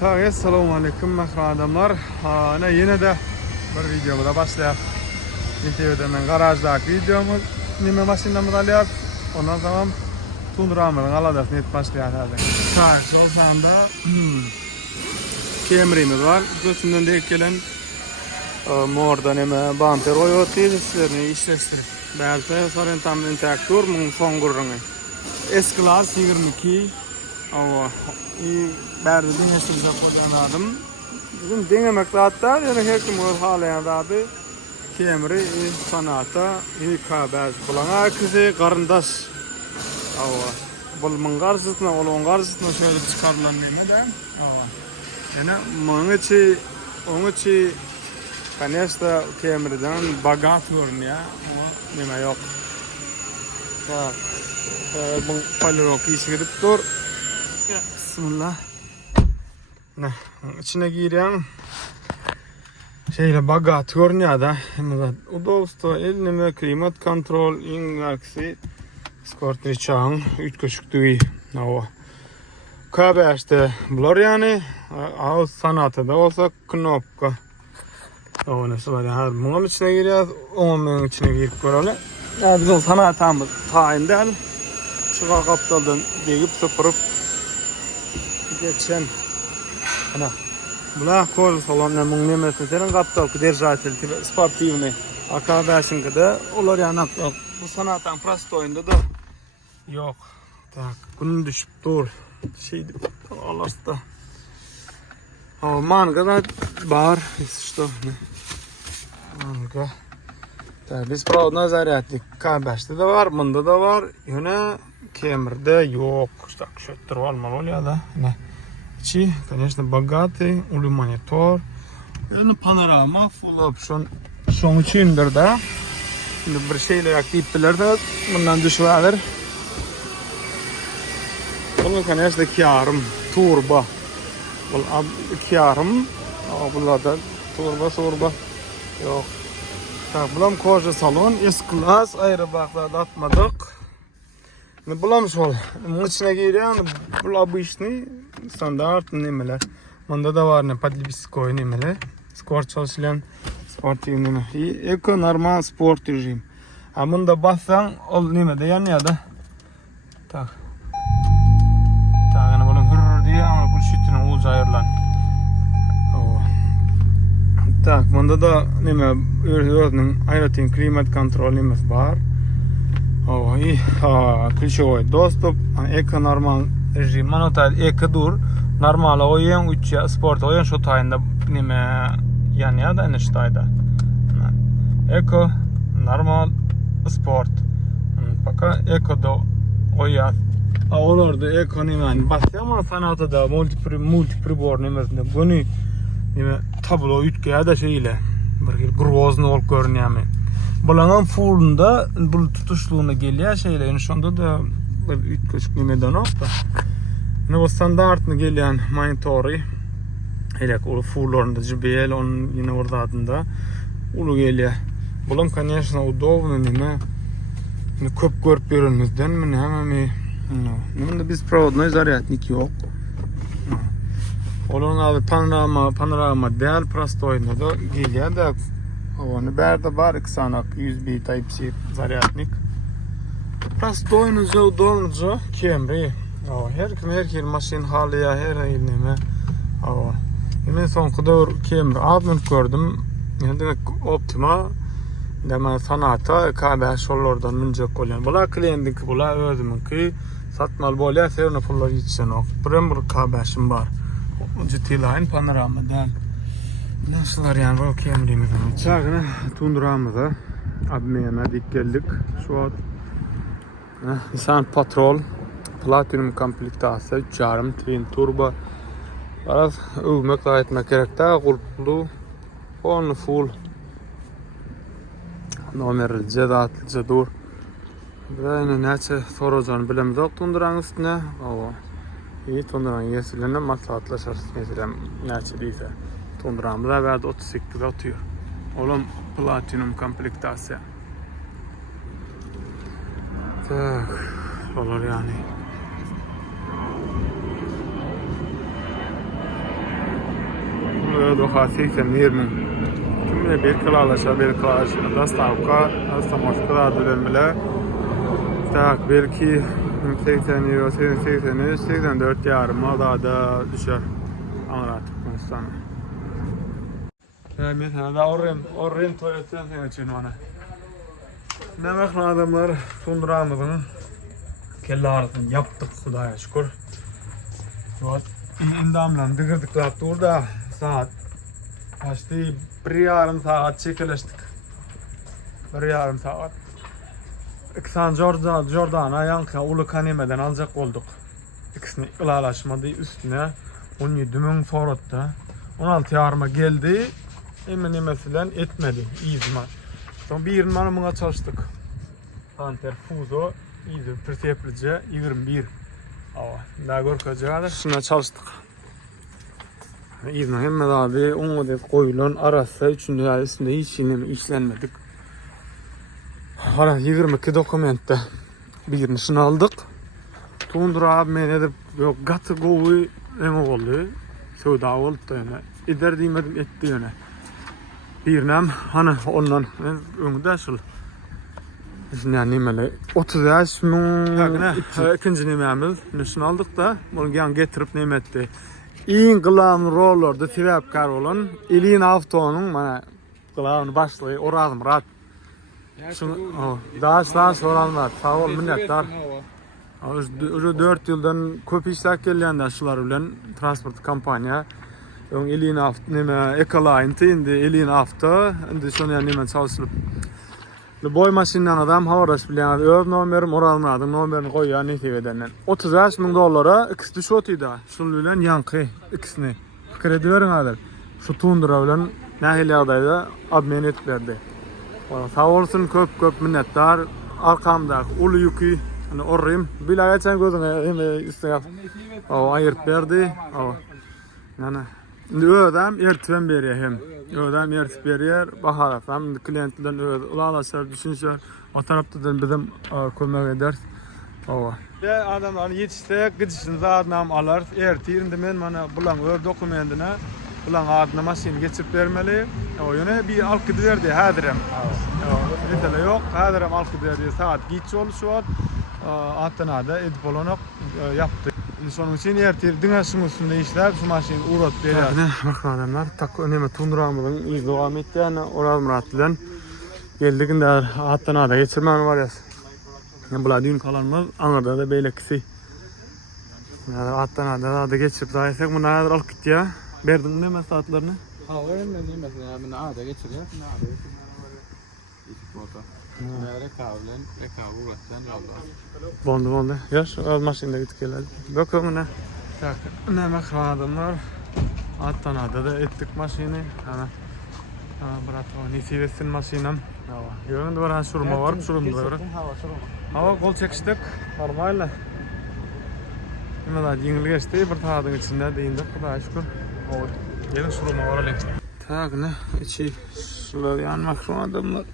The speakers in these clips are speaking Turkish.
Tak, assalomu alaykum mahram adamlar. Ana yine de bir videoda başlayaq. Videoda men garajdagi videomuz nima mashinamiz alyapti. Ondan sonra Tundra'mızın aladas net başlayaq hadi. Tak, sol sanda Camry'miz var. Gözünden de gelen morda neme bumper oyotu sizlerini işleştirip. Belki sorun tam intaktur mun son gurrunu. S-Class 22 Ava, bärde dinlesimize koyanadım. Bugün denemekte hatta yani her kim halayan adı Camry sanata kabaz bulana kızı karındaş. Ava, bulmun karşısına olan karşısına şöyle çıkarılan neyden? Ava, yani onun için kanesta Camry'den bagat görünüyor ama neme yok. Tak, bu palok işe gidip dur. Bismillah. Ne? İçine giren şeyle bagat görünüyor da. Udovsto, elneme, klimat kontrol, inverksi, skortri çağın, 3 köşüktüğü. KBH'de bular yani. Ağız sanatı da olsa knopka. O nasıl var ya? Bunun içine giriyoruz, onun içine girip görelim. Ya bizim sanatımız tayin değil. Çığa kaptaldan deyip sıfırıp geçen. Ana. Bula kol salonla mun nemeslerin kaptal ki derjatel sportivni. AKB'sin de olar yani bu sanatın prostoyunda da yok. Tak, gün düşüp dur. Şeydi Allah'ta. Manga da var işte. Manga. Biz pravda zaryatlik KB'de de var, bunda da var. Yine Camry'de yok. İşte şöyle olmalı oluyor da. Ne? İçi, конечно, богатый, ulu monitor. Yani panorama, full option. Son içindir de. Şimdi bir şeyler aktifler de bundan düşüyorlar. Bunun конечно kârım, turbo. Bu kârım. Bunlar da turbo. Yok. Tak, bulam koja salon, S-Class, ayrı baklarda atmadık. Bulam sol, bunun içine giriyor, bulam bu işini standart nemeler. Bunda da var ne, подливskoy nemeler. Sport çalışılan, sportiv neme. Eko normal sport rejim. Bunda bassan, ol neme de yanıyor da. Tak. Tak, yani bulam hırr diye ama bu şütünün ucu ayırlan. Tak, bunda da nime öğretmenin ayrıca klimat kontrol nimesi var. Ключевой достуp, eko normal rejim, monotal eko dur, normal oyun 3 sport oyun şu tayında nime yanıyor da ne ştayda. Eko normal sport. Fakat eko da oyun. Olur da eko nime basıyor ama sanatı da multipribor nimesinde bunu nime tablo ütke da şeyle bir grozno olup görünüyor. Bulanın fullunda bu tutuşluğuna geliyor şeyle yani şunda da bir üç küçük nimeden yok da. Ne bu standartını gelen monitörü hele o fullorunda JBL onun yine orada adında ulu geliyor. Bulan конечно удобно nime köp görüp görünmezden mi hemen ne biz проводной зарядник yok. Onun adı panorama değil prostoyunda da geliyor da onu berde var iksanak USB Type-C zaryatnik. Prostoyunca, udobnunca Camry. Her kim maşin halıya her neme. En son kadar Camry adını gördüm. Yani Optima dema sanata KB şollardan müncek olan. Bula klientinki bula özümünki satmal bolya sevne pullar yetişen ok. Bir KB'şim var. Ciddi line panoramadan. Nasıllar yani bu Camry'miz. Çağına Tundra'mıza admiyana dik geldik. Şu an Nissan Patrol Platinum komplektası 3.5 twin turbo. Biraz övmek da etmek gerek de kulplu on full nomerlice dağıtlıca dur. Böyle neçe soracağını bilemez Tundra'nın üstüne. İyi Tundra'nın yesilene maslahatlaşırız. Mesela neçe değilse. Tundra'mıza verdi 38'de atıyor. Oğlum Platinum komplektası. Tak, olur yani. doğa 80-20. Kimle bir kılalaşa bir kılalaşa. Dastavka, dastamoşka dönmele. Tak belki 80 euro, 80, 84 yarım da düşer. Anlatık konuşsana. Mesela da orrin tuvaletten için ona. Ne bakın adamlar sunduramızın kelle arasını yaptık Kudaya şükür. İndamla dıgırdıklar durda saat kaçtı bir yarım saat çekiliştik. Bir yarım saat. İksan Jordana yanka ulu kanimeden alacak olduk. İkisini ilalaşmadı üstüne 17 sorattı. 16 yarıma geldi. Hemen emesinden etmedi. İyi zaman. Son bir numara çalıştık. Panter Fuso iyiydi. Perseplice 21. Daha korkacağı şuna çalıştık. İyi Mehmet abi onu da koyulan arası 3. üstünde hiç işlenmedik. Hala 22 dokumentte birini şunu aldık. Tundra abi edip yok gatı govu emo oldu. Söda oldu yani. Eder demedim etti yani. Birinem hani ondan önünde asıl. Yani nimeli 30 yaş mı ikinci nimemiz nişan aldık da bunu yan getirip nimetti. İyin kılan rollerde sebepkar olan ilin haftonun bana kılan başlığı oradım rahat. Şunu daha soranlar sağ ol minnettar. Уже 4 yıldan köp işler gelende şular bilen transport kampanya. Yung ilin hafta nime ekalaynti indi ilin hafta indi şunu yani nime çalışılıp. Boy maşinden adam havaraş bilen öv numarim oralmadım numarini koyuyor netiveden. $30,000 ikisi düşotuydu. Şunu bilen yankı ikisini. Kredi verin adır. Şu Tundra bilen nahiliyadaydı admen etlerdi. Sağ olsun köp minnettar. Arkamda ulu yükü orrim. Bila geçen gözüne üstüne ayırt verdi. Yani ödem ertven beriyor hem. Ödem ertip beriyor. Bakar hem klientlerden ulalaşır, düşünüşür. O taraftan bizim koymak eder. Ve adamlar yetişse gidişiniz adnam alır. Ertirinde men bana bulan dokumentine bulan adına maşini geçip vermeli. O yöne bir alkı verdi hadirem. Nitele yok. Hadirem alkı verdi saat geç oluşuyor. Atına da edip olanok yaptı. Sonun için ertir dinasın üstünde işler şu maşini uğrat veriyor. Bakın adamlar tak öneme Tundra'mızın ilk devam etti yani oral muratlıdan geldiğinde atına da geçirmem var ya. Yani bula dün kalanmaz anırda da beylekisi. Yani atına da geçirip daha etsek bunlar kadar alıp gitti ya. Verdin değil mi saatlerini? Öyle değil mesela ben ağda geçiriyor. Ağda geçiriyor. Rekabı uğraştan Bondu. Yaş al maşinde gittik geldi. Bakın ne. Tak ne bakın adamlar. Atana da ettik maşini. Ana. Bırak o nisivesin maşinam. Yönünde var şurma var, şurumda var. Hava kol çekiştik. Normal. Yine daha yengil geçti. Bir tağdın içinde deyindik. Kudaya şükür. Gelin şuruma var alayım. Tak ne. İçi şurada yanmak şu adamlar.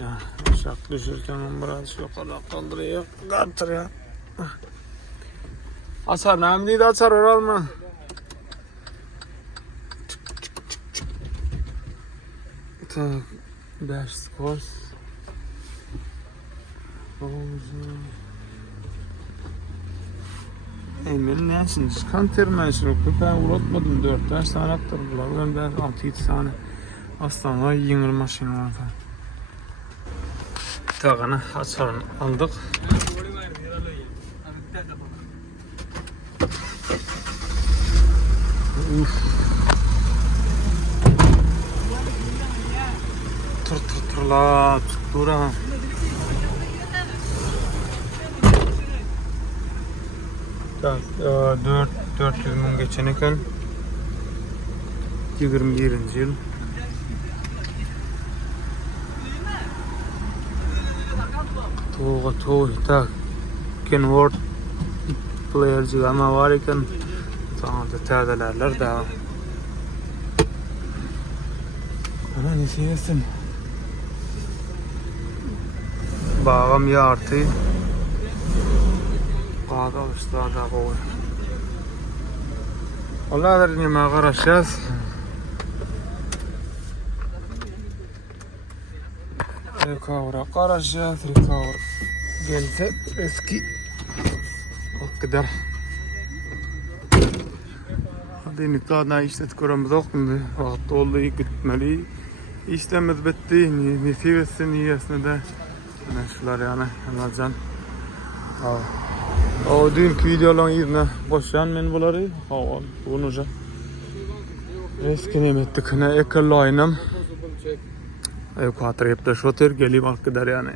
Ya, şak düşürken biraz yukarıda kaldırıyor. Kaldırıyor. Açar ne değil açar oral mı? Tak, dash scores. Emin ne şimdi kantermen şunu ben uğratmadım 4 tane attırdılar. Ben de 6-7 tane aslanlar yengil maşini var. Tağını açarını aldık. Tırla tuttura. Tak 400 mun geçen eken 21. yıl. Tuğ tak Kenworth player juga ama var iken tamam da terdelerler daha. Ana ne seversin? Bağım yartı. Bağda üstada koy. Olar nima qarashasiz? Recover qarashasiz, recover gelse eski o kadar. Hadi nikahına işlet göremiz yok mu? Vaqt oldu gitmeli. İşlemiz bitti. Nesibesin iyisine de. Ana şular yani alacan. O dünkü videoların yerine boşayan men buları. Bunuca. Eski nimettik. Ne ekol oynam. Ekvator yaptı şoter gelip arkadaşlar yani.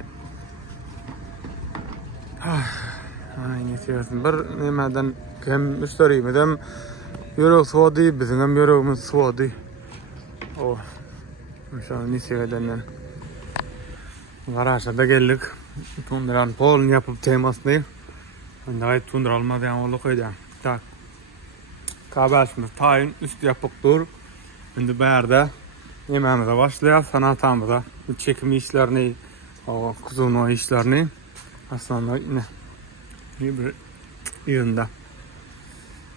Ana nesibesin bir nimeden hem müşteriyim hem yürek suadi bizim hem yüreğimiz suadi. O. Mesela nisibeden garaja da geldik. Tunduran polun yapıp temasını. Gayet tundur almadı yani onu koydu. Tak. Kabasımız tayin üst yapıp dur. Şimdi bayarda yemeğimize başlayalım. Sanatımıza bu çekim işlerini, o kuzunu işlerini aslında yine iyi bir yerinde.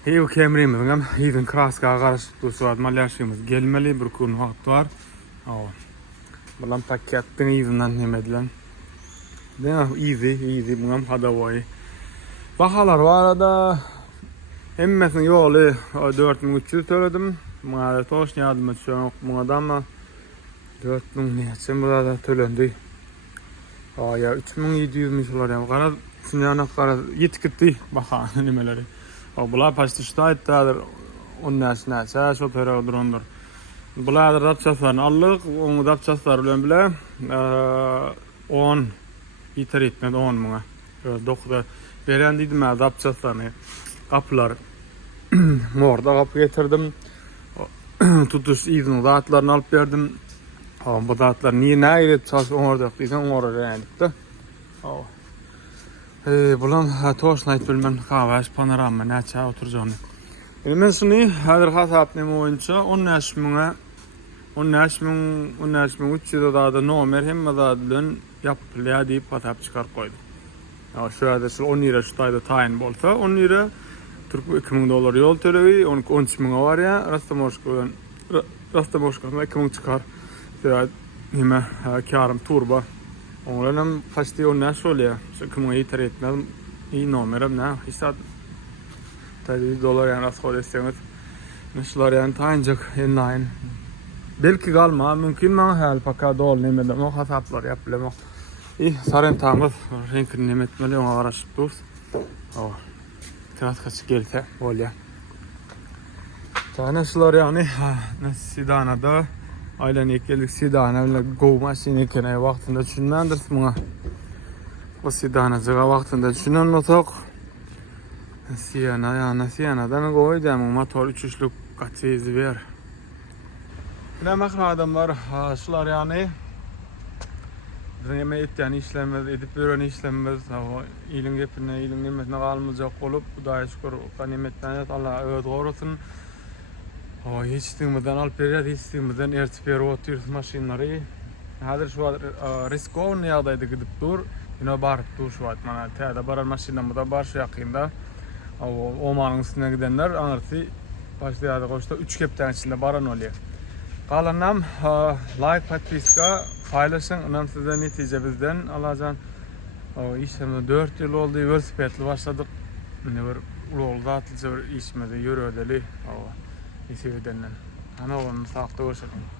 İyi bir kemirimiz hem iyiden kraska karışık dursuat malyaşımız gelmeli bir konu vakti var. Balam pakettin izinden nemedilen. Değil mi? Easy bunam hadavayı. Bahalar var arada. Emmesinin yolu 4300 söyledim. Buna da toş ne yardım edeceğim. Buna da ama 4000 ne için burada tölendi. Ya 3700 misolar ya. Kara sinyana kara yetkitti baha nemeleri. Bula pastı ştayttadır. Onun nesnesi şoför odrondur. Bular rapçaslarını aldık. Onu rapçaslar bilen 10 yeter etmedi 10 buna. Doktor veren dedim ben rapçaslarını. Kapılar morda kapı getirdim. Tutuş izni dağıtlarını alıp verdim. Bu dağıtlar niye ne edip çalışıp orada diysen orada rendik de. Bulan toşnayt bilmem kahve panorama ne çay oturacağını. Ben şunu hazır hasapnım oyunca 13.300 da nomer hem da yapılıyor deyip hasap çıkar koydum. Şurada şu 10 lira şutayda tayin bolsa 10 lira Türk $2000 yol tölevi 13.000 var ya Rastamoşko'dan 2000 çıkar. Şurada nime karım turba. Onların pastı o ne oluyor? 2000'i yeter etmez. İyi nomerim ne? Hisat $30 yani rast koyduysanız. Nişler yani tayincak enlayn. Belki kalma mümkün mü? Hal paka dol nemeden o hasaplar yapılıyor. İyi sarın tamız renkli nemetmeli ona uğraşıp duruz. Biraz kaçık gelse olya. Nişler yani Sidana'da ailen ekledik Sidana go maşini keneye vaktinde düşünmendir buna. O Sidana'cığa vaktinde düşünen notok. Siyana'dan koydum motor 3'lük kaçıyızı ver. Ne makna adamlar şular yani Dinleme yani işlemez, edip öğren işlemez. İlim gepine, ilim nimetine kalmayacak olup Hudaya şükür ganimetten Allah öğüt doğrusun. Yetiştiğimizden alıp veriyor, yetiştiğimizden ertiperi otuyoruz maşinleri. Hazır şu an riskon yağdaydı gidip dur. Yine barıp dur şu an. Teyada barar maşinamı da bar şu yakında. Omanın üstüne gidenler anırtı. Başlayada koşta 3 kepten içinde baran oluyor. Kalanam like, подписка, paylaşın. Ondan size netice bizden alacağım. İşimiz 4 yıl oldu. Velosipedle başladık. Yolda atlıca işimizi yürü ödeli. İşi ödenilen. Ana onun sağlıkta görüşelim.